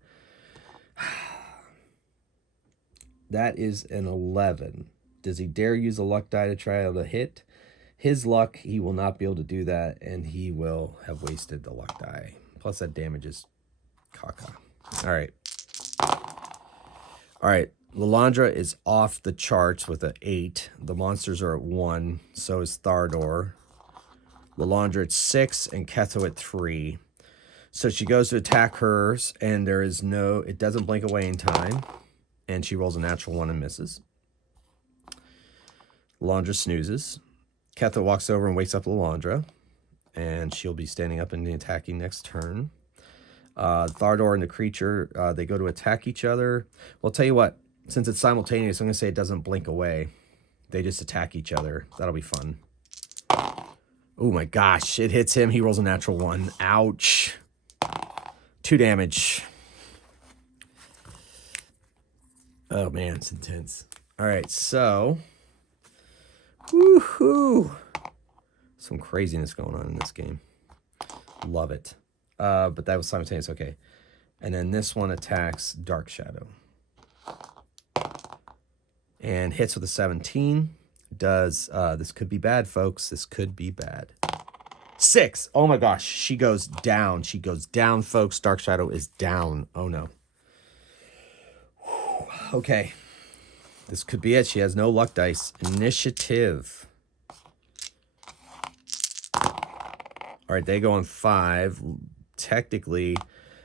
That is an 11. Does he dare use a luck die to try to hit? His luck, he will not be able to do that, and he will have wasted the luck die. Plus that damages caca. All right. All right. Lalandra is off the charts with an 8. The monsters are at 1. So is Thardor. Lalandra at 6 and Ketho at 3. So she goes to attack hers, and there is no... It doesn't blink away in time. And she rolls a natural 1 and misses. Lalandra snoozes. Ketho walks over and wakes up Lalandra. And she'll be standing up and attacking next turn. Thardor and the creature, they go to attack each other. Well, I'll tell you what. Since it's simultaneous, I'm going to say it doesn't blink away. They just attack each other. That'll be fun. Oh my gosh. It hits him. He rolls a natural 1. Ouch. 2 damage. Oh, man, it's intense. All right, so... Woohoo! Some craziness going on in this game. Love it. But that was simultaneous. Okay. And then this one attacks Dark Shadow. And hits with a 17. Does... this could be bad, folks. This could be bad. 6! Oh, my gosh. She goes down. She goes down, folks. Dark Shadow is down. Oh, no. Okay, this could be it. She has no luck dice. Initiative. All right, they go on 5. Technically,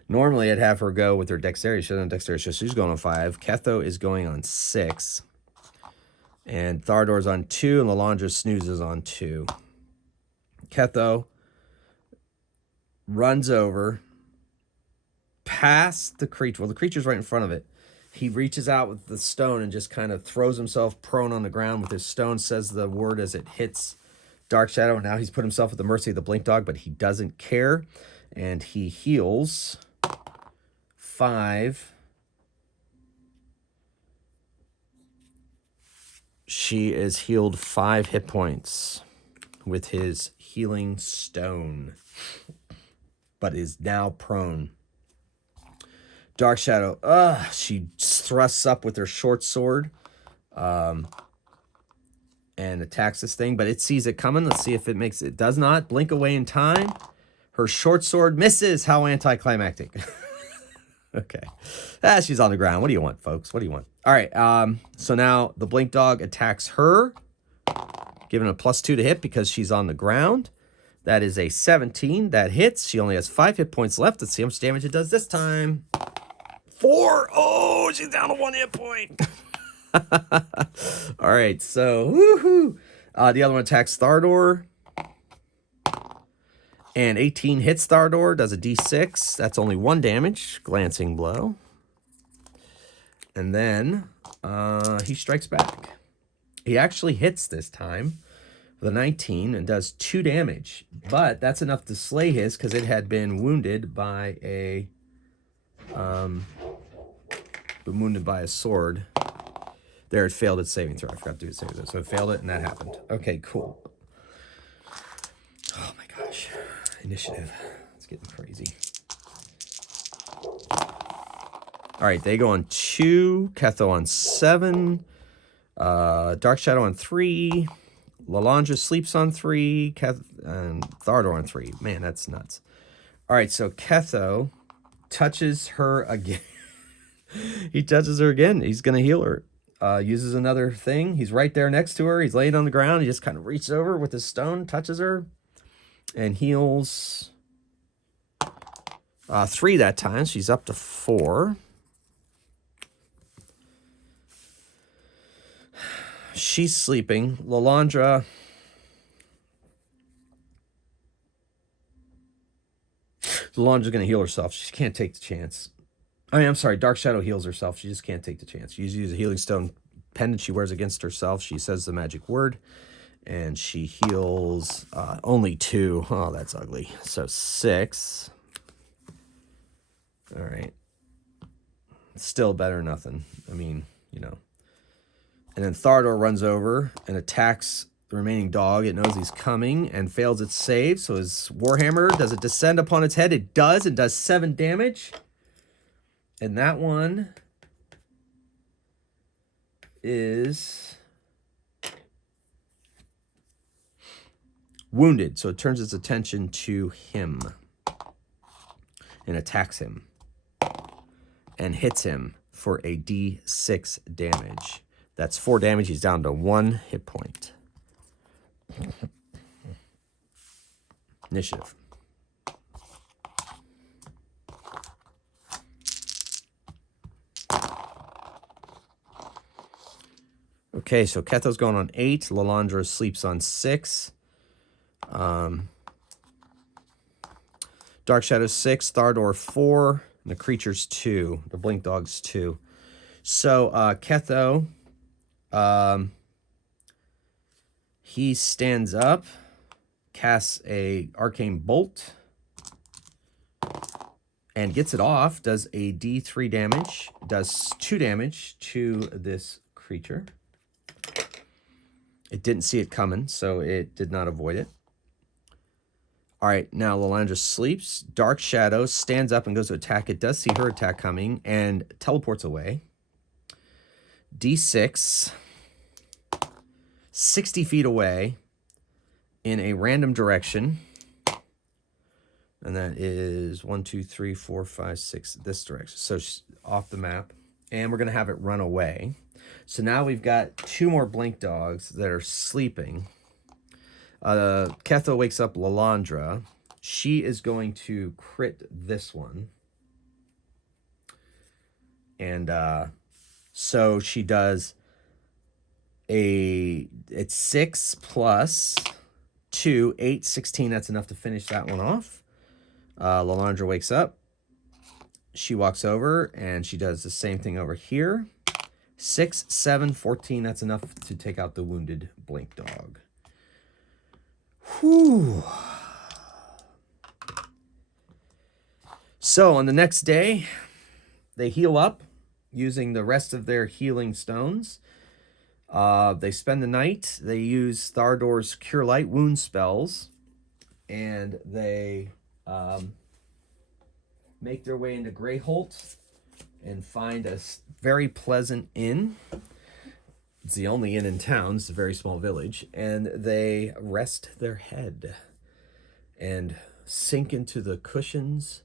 normally I'd have her go with her dexterity. She doesn't have dexterity, so she's going on 5. Ketho is going on 6. And Thardor's on 2, and Lalandra snoozes on 2. Ketho runs over past the creature. Well, the creature's right in front of it. He reaches out with the stone and just kind of throws himself prone on the ground with his stone, says the word as it hits Dark Shadow. And now he's put himself at the mercy of the Blink Dog, but he doesn't care. And he heals 5. She is healed 5 hit points with his healing stone, but is now prone. Dark Shadow, she thrusts up with her short sword and attacks this thing, but it sees it coming. Let's see if it makes it. Does not blink away in time. Her short sword misses. How anticlimactic. Okay. She's on the ground. What do you want, folks? What do you want? All right. So now the Blink Dog attacks her, giving a +2 to hit because she's on the ground. That is a 17. That hits. She only has 5 hit points left. Let's see how much damage it does this time. 4. Oh, she's down to 1 hit point. All right, so woohoo! The other one attacks Thardor. And 18 hits Thardor, does a d6. That's only 1 damage, glancing blow. And then he strikes back. He actually hits this time with a 19 and does 2 damage. But that's enough to slay his because it had been wounded by a sword. There, it failed its saving throw. I forgot to do a saving throw. So it failed it, and that happened. Okay, cool. Oh my gosh. Initiative. It's getting crazy. All right, they go on 2. Ketho on 7. Dark Shadow on 3. Lalandra sleeps on 3. And Thardor on 3. Man, that's nuts. All right, so Ketho touches her again. He touches her again. He's going to heal her. Uses another thing. He's right there next to her. He's laying on the ground. He just kind of reaches over with his stone, touches her, and heals 3 that time. She's up to 4. She's sleeping. Lalandra's going to heal herself. She can't take the chance. I'm sorry. Dark Shadow heals herself. She just can't take the chance. She uses a healing stone pendant she wears against herself. She says the magic word, and she heals only 2. Oh, that's ugly. So 6. All right. Still better than nothing. I mean, you know. And then Thardor runs over and attacks the remaining dog. It knows he's coming and fails its save. So his Warhammer, does it descend upon its head? It does, and does 7 damage. And that one is wounded. So it turns its attention to him and attacks him and hits him for a d6 damage. That's 4 damage. He's down to 1 hit point. Initiative. Okay, so Ketho's going on 8. Lalandra sleeps on 6. Dark Shadow 6. Thardor 4. And the creature's 2. The Blink Dog's 2. So Ketho, he stands up, casts a arcane bolt, and gets it off. Does a d3 damage. Does 2 damage to this creature. It didn't see it coming, so it did not avoid it. All right, now Lalandra sleeps. Dark Shadow stands up and goes to attack. It does see her attack coming and teleports away. D6, 60 feet away in a random direction. And that is 1, 2, 3, 4, 5, 6, this direction. So she's off the map. And we're going to have it run away. So now we've got 2 more Blink Dogs that are sleeping. Ketho wakes up Lalandra. She is going to crit this one. And so she does it's 6 plus 2, 8, 16. That's enough to finish that one off. Lalandra wakes up. She walks over and she does the same thing over here. 6, 7, 14. That's enough to take out the wounded Blink Dog. Whew. So on the next day, they heal up using the rest of their healing stones. They spend the night. They use Thardor's Cure Light wound spells. And they make their way into Grayholt and find a very pleasant inn. It's the only inn in town. It's a very small village. And they rest their head and sink into the cushions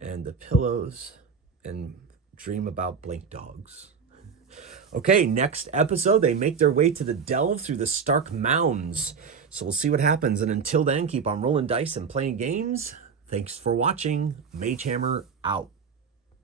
and the pillows and dream about Blink Dogs. Okay, next episode, they make their way to the delve through the Stark Mounds. So we'll see what happens. And until then, keep on rolling dice and playing games. Thanks for watching. Mage Hammer out.